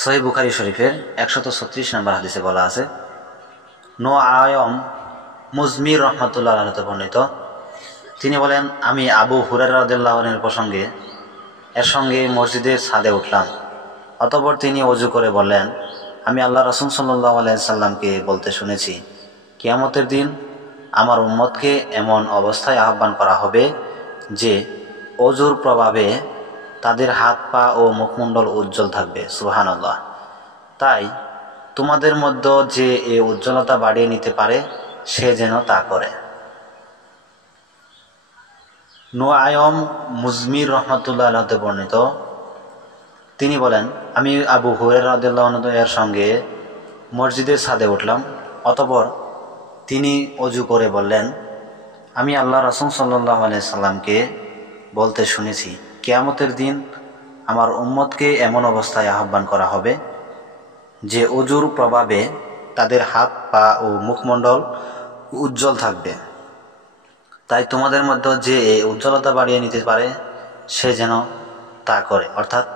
সহিহ বুখারী শরীফের 136 নম্বর হাদিসে বলা আছে, নুআয়ম মুজমির রহমাতুল্লাহ আলাইহি বর্ণিত, তিনি বলেন, আমি আবু হুরায়রা রাদিয়াল্লাহু আনহুর প্রসঙ্গে এর সঙ্গে মসজিদের ছাদে উঠলাম। অতঃপর তিনি ওযু করে বললেন, আমি আল্লাহ রাসূল সাল্লাল্লাহু আলাইহি সাল্লামকে বলতে শুনেছি, কিয়ামতের দিন আমার উম্মতকে এমন অবস্থায় আহ্বান করা হবে যে ওযুর প্রভাবে তাদের হাত পা ও মুখমণ্ডল উজ্জ্বল থাকবে। সুবহানাল্লাহ। তাই তোমাদের মধ্যে যে এই উজ্জ্বলতা বাড়িয়ে নিতে পারে সে যেন তা করে। নুআয়ম মুজমির রহমাতুল্লাহ আলাইহি বর্ণিত, তিনি বলেন, আমি আবু হুরায়রা রাদিয়াল্লাহু আনহু এর সঙ্গে মসজিদের ছাদে উঠলাম। অতঃপর তিনি ওযু করে বললেন, আমি আল্লাহ রাসূল সাল্লাল্লাহু আলাইহি সাল্লামকে বলতে শুনেছি, কিয়ামতের দিন আমার উম্মতকে এমন অবস্থায় আহ্বান করা হবে যে ওযুর প্রভাবে তাদের হাত পা ও মুখমণ্ডল উজ্জ্বল থাকবে। তাই তোমাদের মধ্যে যে এই উজ্জ্বলতা বাড়িয়ে নিতে পারে সে যেন তা করে, অর্থাৎ